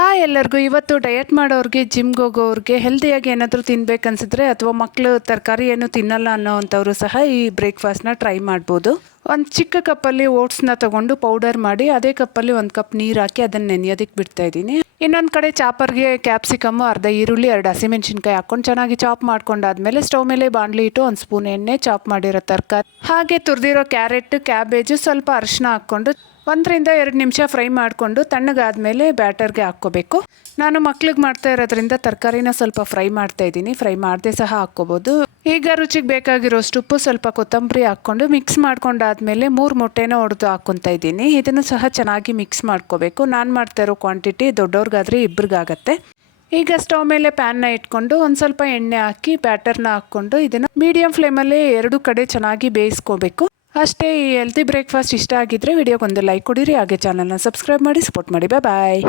Hi ಎಲ್ಲರಿಗೂ ಇವತ್ತು diet ಮಾಡೋರಿಗೆ ಜಿಮ್ಗೆ ಹೋಗೋರಿಗೆ ಹೆಲ್ದಿಯಾಗಿ ಏನಾದರೂ ತಿನ್ಬೇಕನ್ಸಿದ್ರೆ ಅಥವಾ ಮಕ್ಕಳು ತರಕಾರಿ ಏನು ತಿನ್ನಲ್ಲ ಅನ್ನೋವಂಥವ್ರು ಸಹ ಈ ಬ್ರೇಕ್ಫಾಸ್ಟ್ನ ಟ್ರೈ ಮಾಡ್ಬೋದು. ಒಂದು ಚಿಕ್ಕ ಕಪ್ಪಲ್ಲಿ ಓಟ್ಸ್ನ ತೊಗೊಂಡು ಪೌಡರ್ ಮಾಡಿ ಅದೇ ಕಪ್ಪಲ್ಲಿ ಒಂದು ಕಪ್ ನೀರು ಹಾಕಿ ಅದನ್ನು ನೆನೆಯೋದಕ್ಕೆ ಬಿಡ್ತಾ ಇದ್ದೀನಿ. ಇನ್ನೊಂದು ಕಡೆ ಚಾಪರ್ಗೆ ಕ್ಯಾಪ್ಸಿಕಮ್ಮು, ಅರ್ಧ ಈರುಳ್ಳಿ, 2 ಹಸಿಮೆಣಸಿನ್ಕಾಯಿ ಹಾಕ್ಕೊಂಡು ಚೆನ್ನಾಗಿ ಚಾಪ್ ಮಾಡ್ಕೊಂಡಾದ್ಮೇಲೆ ಸ್ಟವ್ ಮೇಲೆ ಬಾಣಲಿ ಇಟ್ಟು 1 ಸ್ಪೂನ್ ಎಣ್ಣೆ, ಚಾಪ್ ಮಾಡಿರೋ ತರಕಾರಿ ಹಾಗೆ ತುರಿದಿರೋ ಕ್ಯಾರೆಟ್, ಕ್ಯಾಬೇಜು, ಸ್ವಲ್ಪ ಅರಿಶಿನ ಹಾಕ್ಕೊಂಡು 1 ರಿಂದ 2 ನಿಮಿಷ ಫ್ರೈ ಮಾಡಿಕೊಂಡು ತಣ್ಣಗಾದ್ಮೇಲೆ ಬ್ಯಾಟರ್ಗೆ ಹಾಕ್ಕೋಬೇಕು. ನಾನು ಮಕ್ಳಿಗೆ ಮಾಡ್ತಾ ಇರೋದ್ರಿಂದ ತರಕಾರಿನ ಸ್ವಲ್ಪ ಫ್ರೈ ಮಾಡ್ತಾ ಇದ್ದೀನಿ. ಫ್ರೈ ಮಾಡದೆ ಸಹ ಹಾಕ್ಕೋಬೋದು. ಈಗ ರುಚಿಗೆ ಬೇಕಾಗಿರೋಷ್ಟು ಉಪ್ಪು, ಸ್ವಲ್ಪ ಕೊತ್ತಂಬರಿ ಹಾಕ್ಕೊಂಡು ಮಿಕ್ಸ್ ಮಾಡ್ಕೊಂಡಾದ್ಮೇಲೆ 3 ಮೊಟ್ಟೆನ ಒಡೆದು ಹಾಕ್ಕೊತಾ ಇದ್ದೀನಿ. ಇದನ್ನು ಸಹ ಚೆನ್ನಾಗಿ ಮಿಕ್ಸ್ ಮಾಡ್ಕೋಬೇಕು. ನಾನು ಮಾಡ್ತಾ ಇರೋ ಕ್ವಾಂಟಿಟಿ ದೊಡ್ಡವ್ರಿಗಾದರೆ ಇಬ್ಬರಿಗಾಗತ್ತೆ. ಈಗ ಸ್ಟವ್ ಮೇಲೆ ಪ್ಯಾನ್ನ ಇಟ್ಕೊಂಡು ಒಂದು ಸ್ವಲ್ಪ ಎಣ್ಣೆ ಹಾಕಿ ಬ್ಯಾಟರ್ನ ಹಾಕ್ಕೊಂಡು ಇದನ್ನು ಮೀಡಿಯಂ ಫ್ಲೇಮಲ್ಲಿ 2 ಕಡೆ ಚೆನ್ನಾಗಿ ಬೇಯಿಸ್ಕೋಬೇಕು. ಅಷ್ಟೇ. ಈ ಹೆಲ್ತಿ ಬ್ರೇಕ್ಫಾಸ್ಟ್ ಇಷ್ಟ ಆಗಿದ್ರೆ ವಿಡಿಯೋಗೊಂದು ಲೈಕ್ ಕೊಡಿರಿ, ಹಾಗೆ ಚಾನಲ್ನ ಸಬ್ಸ್ಕ್ರೈಬ್ ಮಾಡಿ ಸಪೋರ್ಟ್ ಮಾಡಿ. ಬಾಯ್.